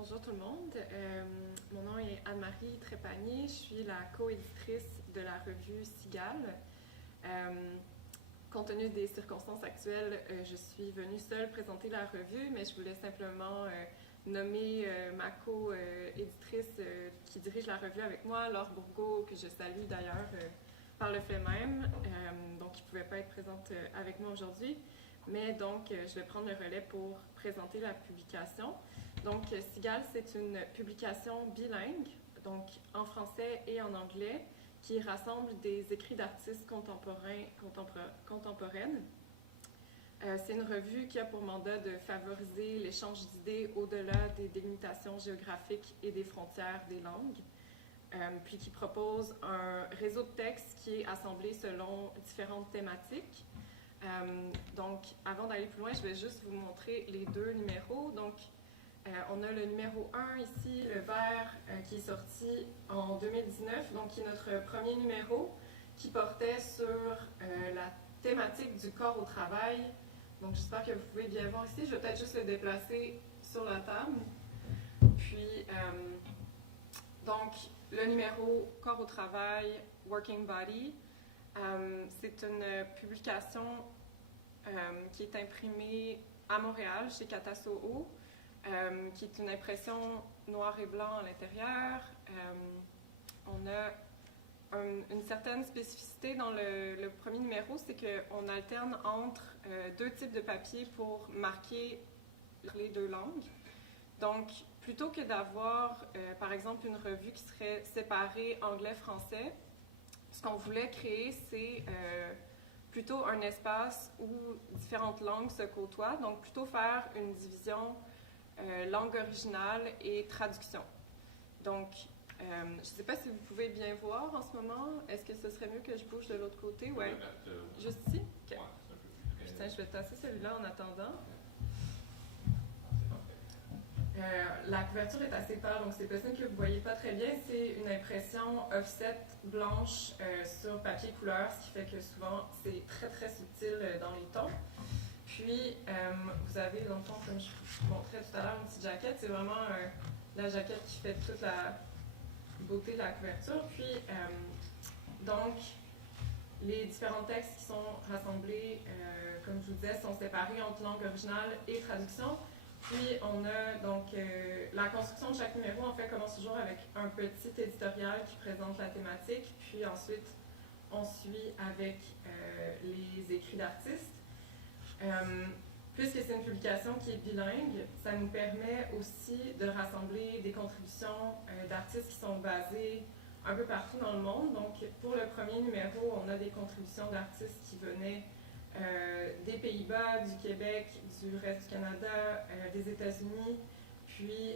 Bonjour tout le monde. Mon nom est Anne-Marie Trépanier. Je suis la co-éditrice de la revue Cigale. Compte tenu des circonstances actuelles, je suis venue seule présenter la revue, mais je voulais simplement nommer ma co-éditrice qui dirige la revue avec moi, Laure Bourgault, que je salue d'ailleurs par le fait même, donc qui ne pouvait pas être présente avec moi aujourd'hui. Mais donc, je vais prendre le relais pour présenter la publication. Donc, Cigale, c'est une publication bilingue, donc en français et en anglais, qui rassemble des écrits d'artistes contemporaines. C'est une revue qui a pour mandat de favoriser l'échange d'idées au-delà des délimitations géographiques et des frontières des langues, puis qui propose un réseau de textes qui est assemblé selon différentes thématiques. Donc, avant d'aller plus loin, je vais juste vous montrer les deux numéros. Donc, on a le numéro 1 ici, le vert, qui est sorti en 2019, donc qui est notre premier numéro, qui portait sur la thématique du corps au travail. Donc, j'espère que vous pouvez bien voir ici. Je vais peut-être juste le déplacer sur la table. Puis, donc, le numéro Corps au travail, Working Body, c'est une publication qui est imprimée à Montréal, chez Katasoo, qui est une impression noir et blanc à l'intérieur. On a une certaine spécificité dans le premier numéro, c'est qu'on alterne entre deux types de papier pour marquer les deux langues. Donc, plutôt que d'avoir, par exemple, une revue qui serait séparée anglais-français, ce qu'on voulait créer, c'est plutôt un espace où différentes langues se côtoient, donc plutôt faire une division langue originale et traduction. Donc, je ne sais pas si vous pouvez bien voir en ce moment. Est-ce que ce serait mieux que je bouge de l'autre côté? Oui. Juste ici? Okay. Putain, je vais tasser celui-là en attendant. La couverture est assez pâle, donc c'est possible que vous ne voyez pas très bien. C'est une impression offset blanche sur papier couleur, ce qui fait que souvent c'est très très subtil dans les tons. Puis vous avez, dans le fond, comme je vous montrais tout à l'heure, une petite jaquette. C'est vraiment la jaquette qui fait toute la beauté de la couverture. Puis donc les différents textes qui sont rassemblés, comme je vous disais, sont séparés entre langue originale et traduction. Puis, on a donc la construction de chaque numéro, en fait, commence toujours avec un petit éditorial qui présente la thématique. Puis ensuite, on suit avec les écrits d'artistes. Puisque c'est une publication qui est bilingue, ça nous permet aussi de rassembler des contributions d'artistes qui sont basés un peu partout dans le monde. Donc, pour le premier numéro, on a des contributions d'artistes qui venaient des Pays-Bas, du Québec, du reste du Canada, des États-Unis. Puis,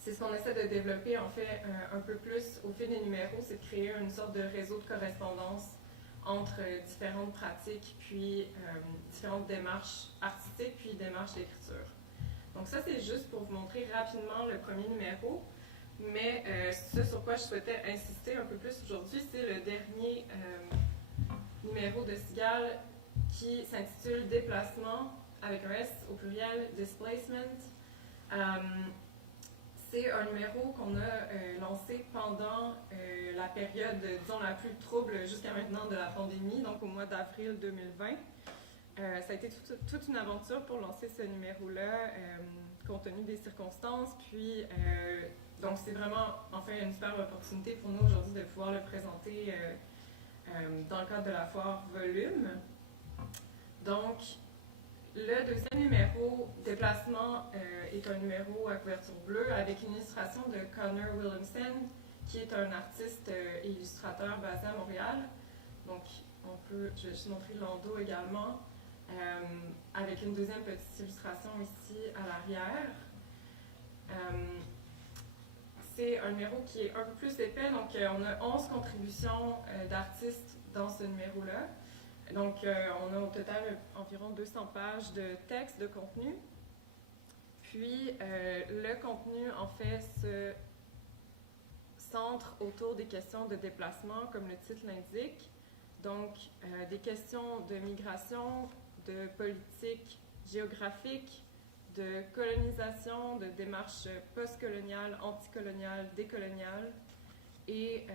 c'est ce qu'on essaie de développer, en fait, un peu plus au fil des numéros, c'est de créer une sorte de réseau de correspondance entre différentes pratiques, puis différentes démarches artistiques, puis démarches d'écriture. Donc ça, c'est juste pour vous montrer rapidement le premier numéro. Mais ce sur quoi je souhaitais insister un peu plus aujourd'hui, c'est le dernier numéro de Cigale qui s'intitule Déplacement, avec un S au pluriel, Displacement. C'est un numéro qu'on a lancé pendant la période, disons, la plus trouble jusqu'à maintenant de la pandémie, donc au mois d'avril 2020. Ça a été toute une aventure pour lancer ce numéro-là, compte tenu des circonstances. Puis, donc, c'est vraiment, en fait, une super opportunité pour nous aujourd'hui de pouvoir le présenter dans le cadre de la foire Volume. Donc, le deuxième numéro, Déplacement, est un numéro à couverture bleue avec une illustration de Connor Williamson, qui est un artiste et illustrateur basé à Montréal. Donc, je vais juste montrer l'endos également, avec une deuxième petite illustration ici à l'arrière. C'est un numéro qui est un peu plus épais, donc on a 11 contributions d'artistes dans ce numéro-là. Donc, on a au total environ 200 pages de texte, de contenu. Puis, le contenu, en fait, se centre autour des questions de déplacement, comme le titre l'indique. Donc, des questions de migration, de politique géographique, de colonisation, de démarches postcoloniales, anticoloniales, décoloniales. Et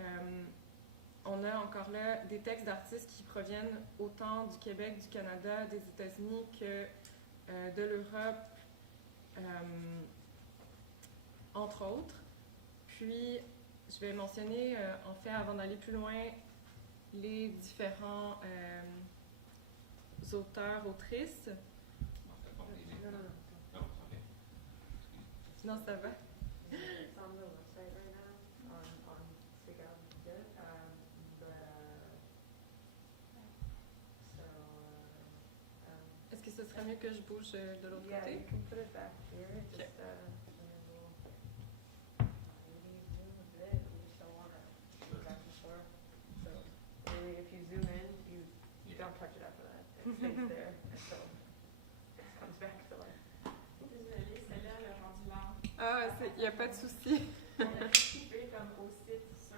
on a encore là des textes d'artistes qui proviennent autant du Québec, du Canada, des États-Unis que de l'Europe, entre autres. Puis, je vais mentionner, en fait, avant d'aller plus loin, les différents auteurs, autrices. Non, ça va. It's on the website right now on Speak Out Good, Est-ce que ce serait mieux que je bouge de l'autre yeah, côté? you can put it back here. Okay. Just maybe zoom a bit. We just don't want to go back and forth. So really, if you zoom in, you don't touch it after that. It stays there until it comes back to life. Désolée, celle-là, elle a rendu lente. Ah, il n'y a pas de souci. On a skippé comme au site sur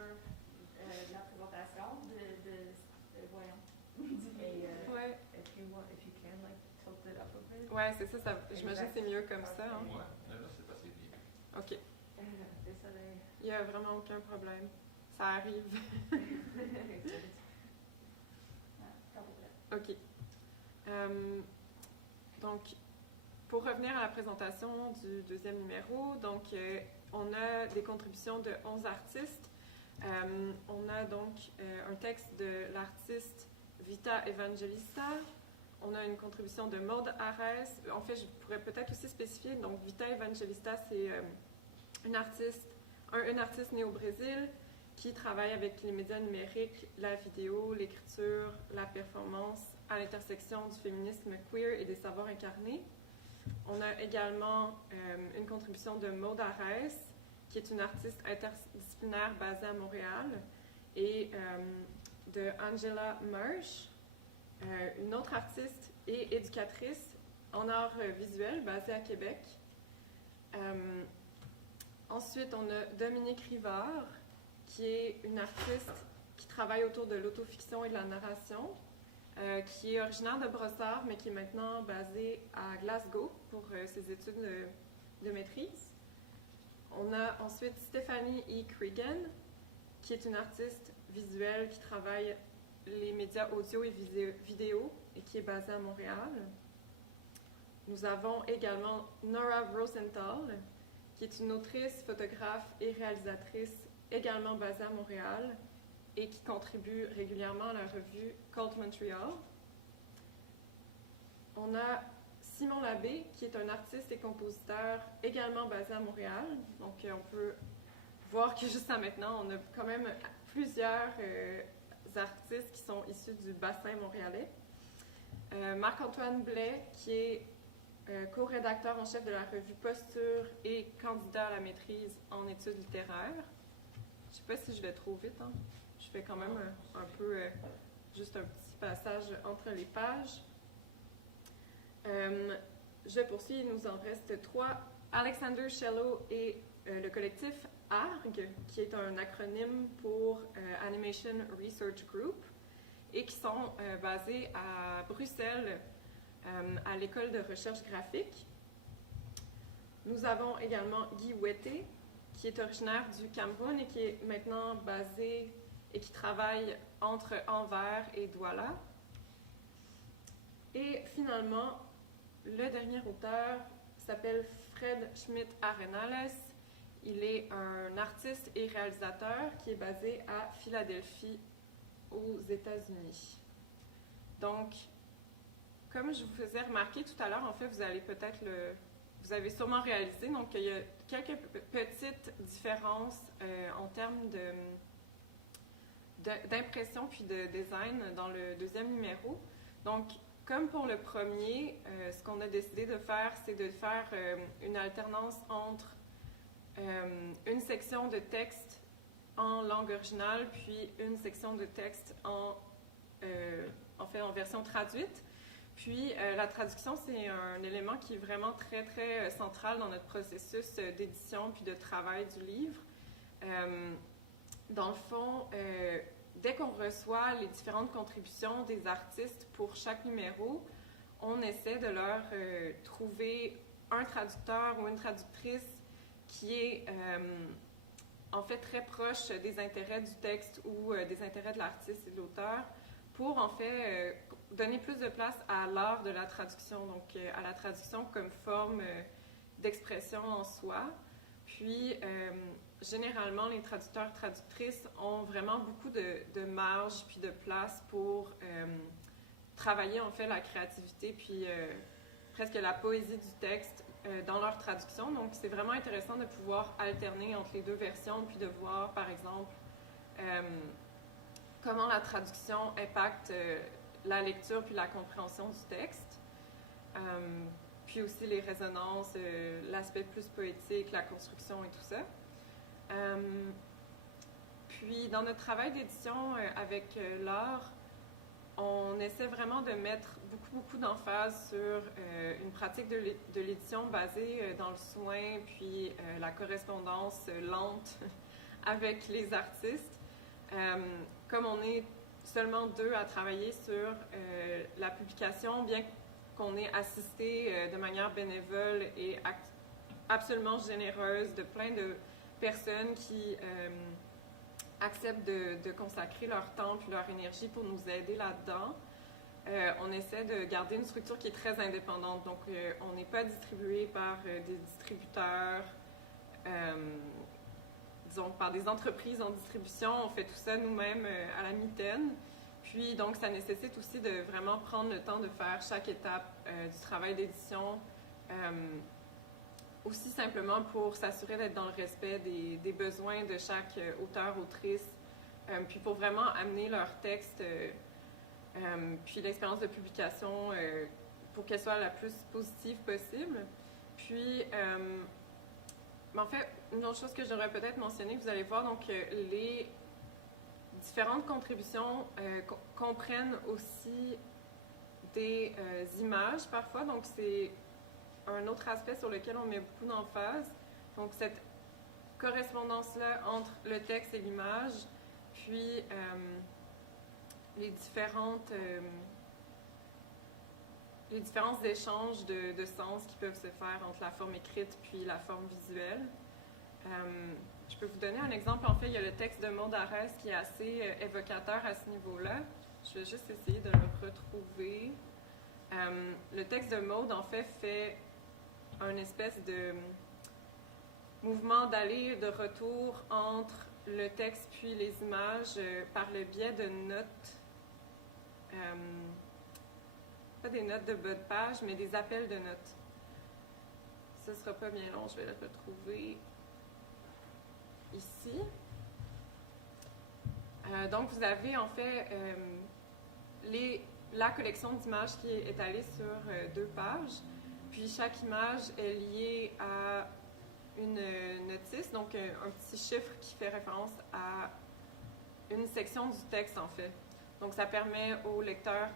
la présentation de voyons, du livre. Ouais, If you can, like, tilt it up a bit. ouais, c'est ça, j'imagine que c'est mieux comme ça. Hein. Ouais, là, c'est passé bien. OK. Désolée. Il n'y a vraiment aucun problème. Ça arrive. OK. Donc, pour revenir à la présentation du deuxième numéro, donc, on a des contributions de 11 artistes. On a donc un texte de l'artiste Vita Evangelista. On a une contribution de Maude Arès. En fait, je pourrais peut-être aussi spécifier. Donc, Vita Evangelista, c'est une artiste née au Brésil qui travaille avec les médias numériques, la vidéo, l'écriture, la performance à l'intersection du féminisme queer et des savoirs incarnés. On a également une contribution de Maude Arès, qui est une artiste interdisciplinaire basée à Montréal, et de Angela Marsh, une autre artiste et éducatrice en art visuel basée à Québec. Ensuite, on a Dominique Rivard, qui est une artiste qui travaille autour de l'autofiction et de la narration, qui est originaire de Brossard, mais qui est maintenant basée à Glasgow pour ses études de maîtrise. On a ensuite Stéphanie E. Cregan, qui est une artiste visuelle qui travaille les médias audio et vidéo et qui est basée à Montréal. Nous avons également Nora Rosenthal, qui est une autrice, photographe et réalisatrice également basée à Montréal et qui contribue régulièrement à la revue Cult Montreal. On a Simon Labbé, qui est un artiste et compositeur également basé à Montréal. Donc, on peut voir que jusqu'à maintenant, on a quand même plusieurs artistes qui sont issus du bassin montréalais. Marc-Antoine Blais, qui est co-rédacteur en chef de la revue Posture et candidat à la maîtrise en études littéraires. Je ne sais pas si je vais trop vite, hein? Je fais quand même un peu, juste un petit passage entre les pages. Je poursuis, il nous en reste 3. Alexander Shello et le collectif ARG, qui est un acronyme pour Animation Research Group, et qui sont basés à Bruxelles, à l'école de recherche graphique. Nous avons également Guy Ouetté, qui est originaire du Cameroun et qui est maintenant basé et qui travaille entre Anvers et Douala. Et finalement, le dernier auteur s'appelle Fred Schmidt-Arenales. Il est un artiste et réalisateur qui est basé à Philadelphie, aux États-Unis. Donc, comme je vous faisais remarquer tout à l'heure, en fait, vous avez sûrement réalisé, donc il y a quelques petites différences en termes d'impression puis de design dans le deuxième numéro. Donc, comme pour le premier, ce qu'on a décidé de faire, c'est de faire une alternance entre une section de texte en langue originale, puis une section de texte en version traduite. Puis la traduction, c'est un élément qui est vraiment très, très central dans notre processus d'édition puis de travail du livre. Dans le fond, dès qu'on reçoit les différentes contributions des artistes pour chaque numéro, on essaie de leur trouver un traducteur ou une traductrice qui est en fait très proche des intérêts du texte ou des intérêts de l'artiste et de l'auteur pour en fait donner plus de place à l'art de la traduction, donc à la traduction comme forme d'expression en soi. Puis, généralement, les traducteurs-traductrices ont vraiment beaucoup de marge puis de place pour travailler en fait la créativité puis presque la poésie du texte dans leur traduction. Donc, c'est vraiment intéressant de pouvoir alterner entre les deux versions puis de voir, par exemple, comment la traduction impacte la lecture puis la compréhension du texte. Puis aussi les résonances, l'aspect plus poétique, la construction et tout ça. Puis dans notre travail d'édition avec l'art, on essaie vraiment de mettre beaucoup d'emphase sur une pratique de l'édition basée dans le soin puis la correspondance lente avec les artistes. Comme on est seulement 2 à travailler sur la publication, bien qu'on ait assisté de manière bénévole et absolument généreuse de plein de personnes qui acceptent de consacrer leur temps et leur énergie pour nous aider là-dedans. On essaie de garder une structure qui est très indépendante. Donc, on n'est pas distribué par des distributeurs, disons, par des entreprises en distribution. On fait tout ça nous-mêmes à la mitaine. Puis, donc, ça nécessite aussi de vraiment prendre le temps de faire chaque étape du travail d'édition, aussi simplement pour s'assurer d'être dans le respect des besoins de chaque auteur, autrice, puis pour vraiment amener leur texte, puis l'expérience de publication pour qu'elle soit la plus positive possible. Puis, en fait, une autre chose que je devrais peut-être mentionner, vous allez voir, donc, les différentes contributions comprennent aussi des images parfois, donc c'est un autre aspect sur lequel on met beaucoup d'emphase. Donc cette correspondance-là entre le texte et l'image, puis les différents échanges de sens qui peuvent se faire entre la forme écrite puis la forme visuelle. Je peux vous donner un exemple. En fait, il y a le texte de Maud Arès qui est assez évocateur à ce niveau-là. Je vais juste essayer de le retrouver. Le texte de Maud, en fait un espèce de mouvement d'aller et de retour entre le texte puis les images par le biais de notes, pas des notes de bas de page, mais des appels de notes. Ce ne sera pas bien long, je vais le retrouver ici. Donc, vous avez en fait la collection d'images qui est étalée sur 2 pages. Puis, chaque image est liée à une notice, donc un petit chiffre qui fait référence à une section du texte, en fait. Donc, ça permet au lecteur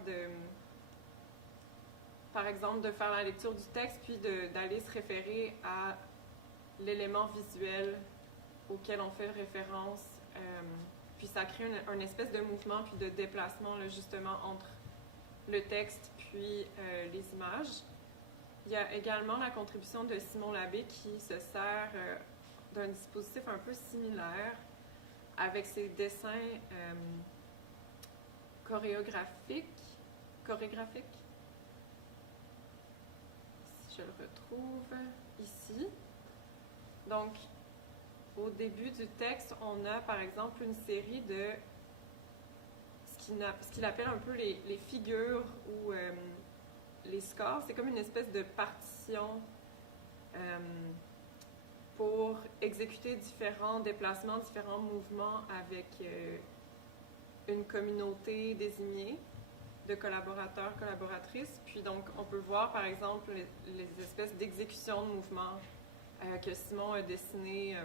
par exemple, de faire la lecture du texte, puis d'aller se référer à l'élément visuel auquel on fait référence. Puis ça crée une espèce de mouvement puis de déplacement, là, justement, entre le texte puis les images. Il y a également la contribution de Simon Labbé qui se sert d'un dispositif un peu similaire avec ses dessins chorégraphiques. Je le retrouve ici. Donc, au début du texte, on a par exemple une série de ce qu'il appelle un peu les figures ou les scores. C'est comme une espèce de partition pour exécuter différents déplacements, différents mouvements avec une communauté désignée de collaborateurs, collaboratrices. Puis donc, on peut voir, par exemple, les espèces d'exécutions de mouvements que Simon a dessinées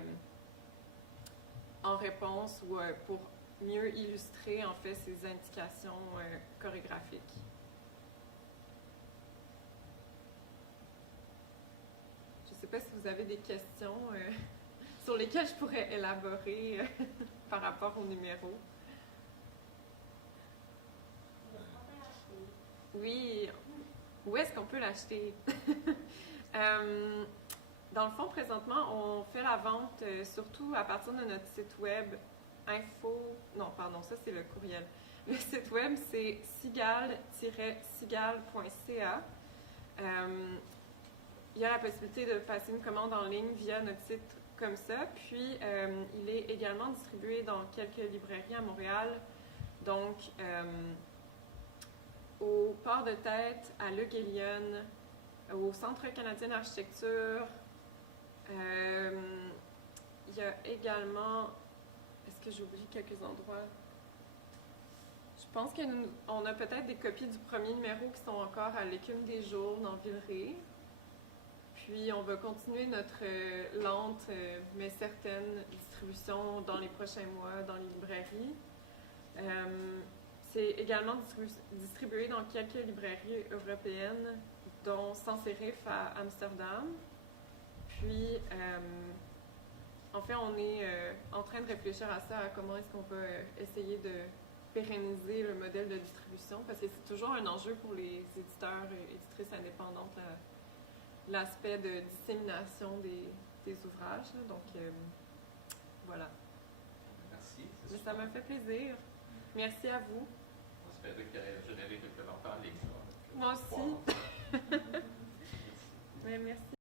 en réponse ou pour mieux illustrer, en fait, ces indications chorégraphiques. Je ne sais pas si vous avez des questions sur lesquelles je pourrais élaborer par rapport au numéro. Oui, où est-ce qu'on peut l'acheter? Dans le fond, présentement, on fait la vente surtout à partir de notre site web Non, pardon, ça c'est le courriel. Le site web, c'est sigal-sigal.ca. Il y a la possibilité de passer une commande en ligne via notre site comme ça. Puis, il est également distribué dans quelques librairies à Montréal. Donc, au Port de Tête, à Le Guélion, au Centre canadien d'architecture. Il y a également... Est-ce que j'oublie quelques endroits? Je pense qu'on a peut-être des copies du premier numéro qui sont encore à l'Écume des Jours dans Villeray. Puis on va continuer notre lente mais certaine distribution dans les prochains mois dans les librairies. C'est également distribué dans quelques librairies européennes, dont Sans Sérif à Amsterdam. Puis, en fait, on est en train de réfléchir à ça, à comment est-ce qu'on va essayer de pérenniser le modèle de distribution, parce que c'est toujours un enjeu pour les éditeurs et éditrices indépendantes, l'aspect de dissémination des ouvrages. Là. Donc, voilà. Merci. Mais ça m'a fait plaisir. Merci à vous. On espère qu'il y a généré quelques enfants en ligne. Moi aussi. Merci. Mais merci.